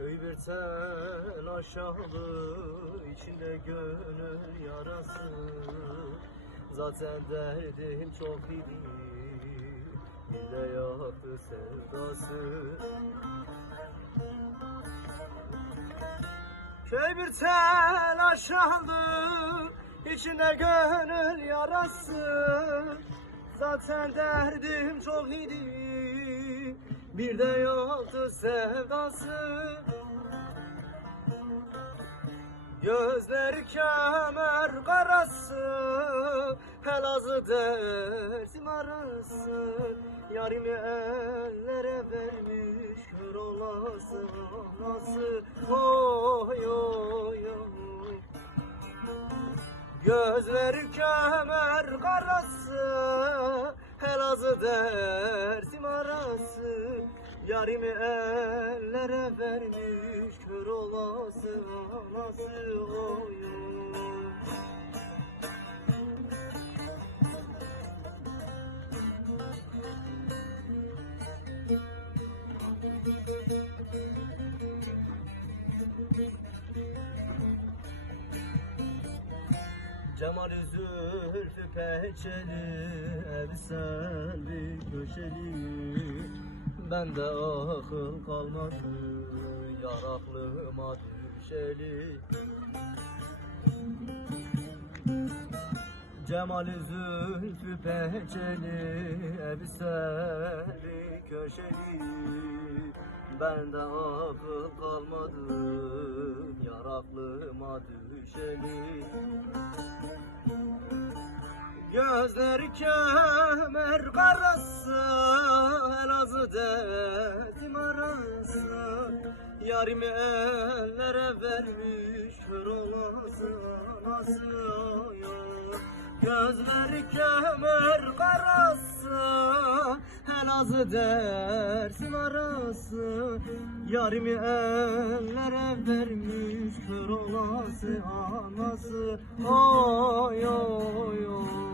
Köy bir tel aşağılı içinde gönül yarası. Zaten derdim çok idi Bir de yaktı sevdası. Köy bir tel aşağılı içinde gönül yarası. Zaten derdim çok idi Bir de yoktu sevdası. Gözleri kemer karası Helazı dersim arası. Yarimi ellere vermiş Kör olası nasıl Oy oy oy. Gözleri kemer karası Helazı dersim Yarimi ellere vermiş Kör olası anası oy oy Cemal zülfü peçeli Elbiseli köşeli Bende akıl kalmadı Yaraklıma düşeli Cemal zülfü peçeli Elbiseli köşeli. Bende akıl kalmadı Yaraklıma düşeli Gözleri kemer Yarimi ellere vermiş Kör olası anası. Gözleri kemer karası Elazığ dersim arası Yarimi ellere vermiş Kör olası anası Oy oy oy